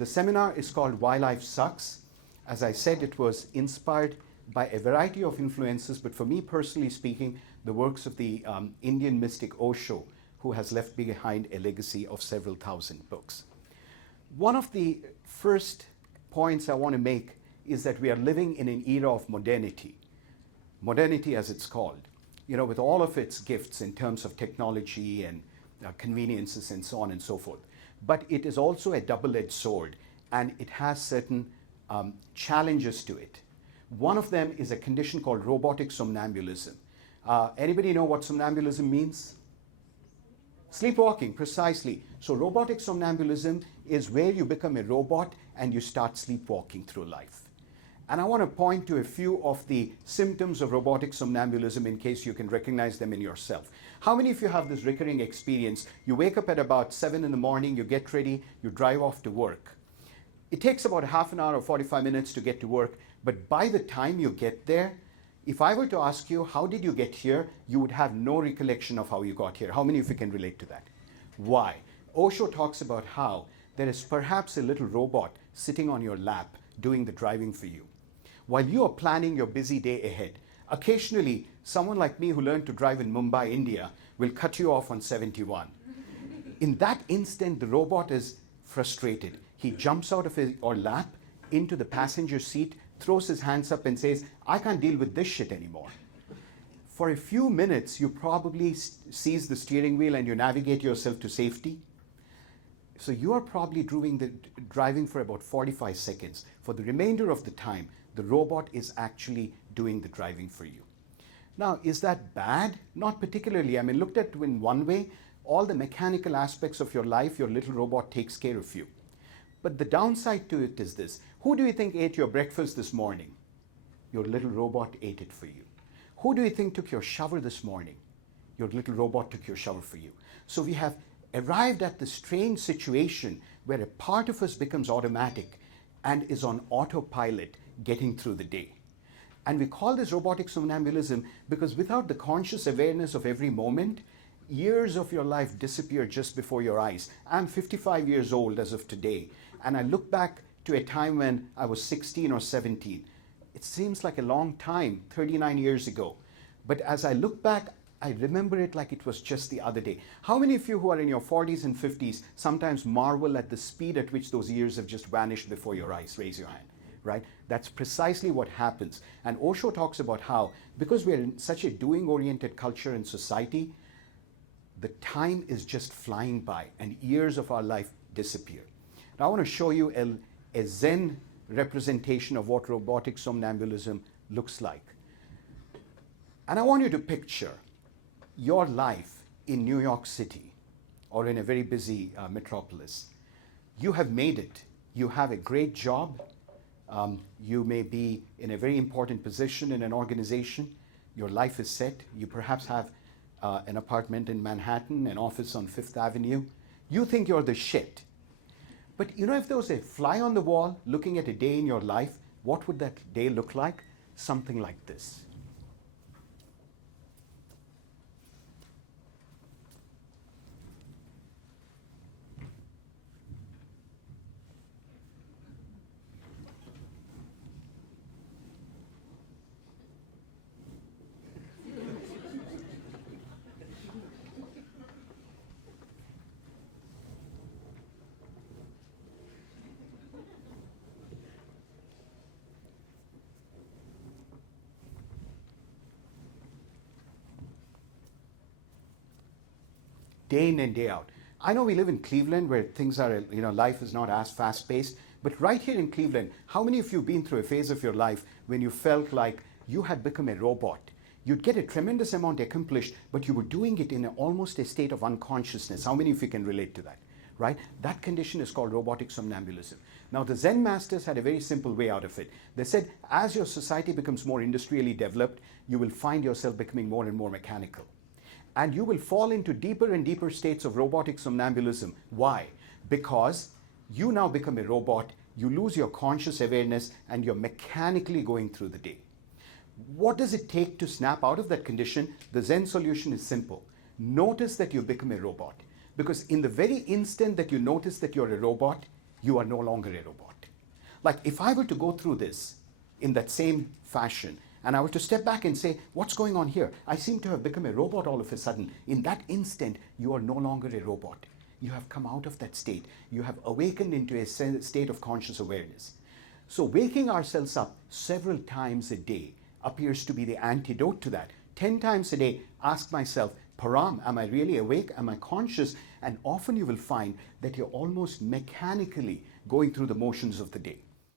The seminar is called Why Life Sucks. As I said, it was inspired by a variety of influences, but for me personally speaking, the works of the Indian mystic Osho, who has left behind a legacy of several thousand books. One of the first points I want to make is that we are living in an era of modernity. Modernity as it's called, with all of its gifts in terms of technology and conveniences and so on and so forth. But it is also a double-edged sword, and it has certain challenges to it. One of them is a condition called robotic somnambulism. Anybody know what somnambulism means? Sleepwalking, precisely. So robotic somnambulism is where you become a robot and you start sleepwalking through life. And I want to point to a few of the symptoms of robotic somnambulism in case you can recognize them in yourself. How many of you have this recurring experience? You wake up at about 7 in the morning, you get ready, you drive off to work. It takes about half an hour or 45 minutes to get to work, but by the time you get there, if I were to ask you, how did you get here? You would have no recollection of how you got here. How many of you can relate to that? Why? Osho talks about how there is perhaps a little robot sitting on your lap doing the driving for you. While you are planning your busy day ahead, occasionally someone like me who learned to drive in Mumbai, India, will cut you off on 71. In that instant, the robot is frustrated. He jumps out of your lap into the passenger seat, throws his hands up and says, I can't deal with this shit anymore. For a few minutes, you probably seize the steering wheel and you navigate yourself to safety. So you are probably driving for about 45 seconds. For the remainder of the time, the robot is actually doing the driving for you. Now, is that bad? Not particularly. I mean, looked at in one way, all the mechanical aspects of your life, your little robot takes care of you. But the downside to it is this. Who do you think ate your breakfast this morning? Your little robot ate it for you. Who do you think took your shower this morning? Your little robot took your shower for you. So we have arrived at this strange situation where a part of us becomes automatic and is on autopilot getting through the day. And we call this robotic somnambulism because without the conscious awareness of every moment, years of your life disappear just before your eyes. I'm 55 years old as of today, and I look back to a time when I was 16 or 17. It seems like a long time, 39 years ago. But as I look back, I remember it like it was just the other day. How many of you who are in your 40s and 50s sometimes marvel at the speed at which those years have just vanished before your eyes? Raise your hand, right? That's precisely what happens. And Osho talks about how, because we're in such a doing-oriented culture and society, the time is just flying by and years of our life disappear. Now I want to show you a Zen representation of what robotic somnambulism looks like. And I want you to picture your life in New York City or in a very busy metropolis. You have made it. You have a great job. You may be in a very important position in an organization. Your life is set. You perhaps have an apartment in Manhattan, an office on Fifth Avenue. You think you're the shit. But if there was a fly on the wall looking at a day in your life, what would that day look like? Something like this. Day in and day out. I know we live in Cleveland where things are, life is not as fast-paced, but right here in Cleveland, how many of you have been through a phase of your life when you felt like you had become a robot? You'd get a tremendous amount accomplished, but you were doing it in almost a state of unconsciousness. How many of you can relate to that, right? That condition is called robotic somnambulism. Now, the Zen masters had a very simple way out of it. They said, as your society becomes more industrially developed, you will find yourself becoming more and more mechanical. And you will fall into deeper and deeper states of robotic somnambulism. Why? Because you now become a robot, you lose your conscious awareness, and you're mechanically going through the day. What does it take to snap out of that condition? The Zen solution is simple. Notice that you become a robot. Because in the very instant that you notice that you're a robot, you are no longer a robot. Like if I were to go through this in that same fashion, and I were to step back and say, what's going on here? I seem to have become a robot all of a sudden. In that instant, you are no longer a robot. You have come out of that state. You have awakened into a state of conscious awareness. So waking ourselves up several times a day appears to be the antidote to that. 10 times a day, ask myself, Param, am I really awake? Am I conscious? And often you will find that you're almost mechanically going through the motions of the day.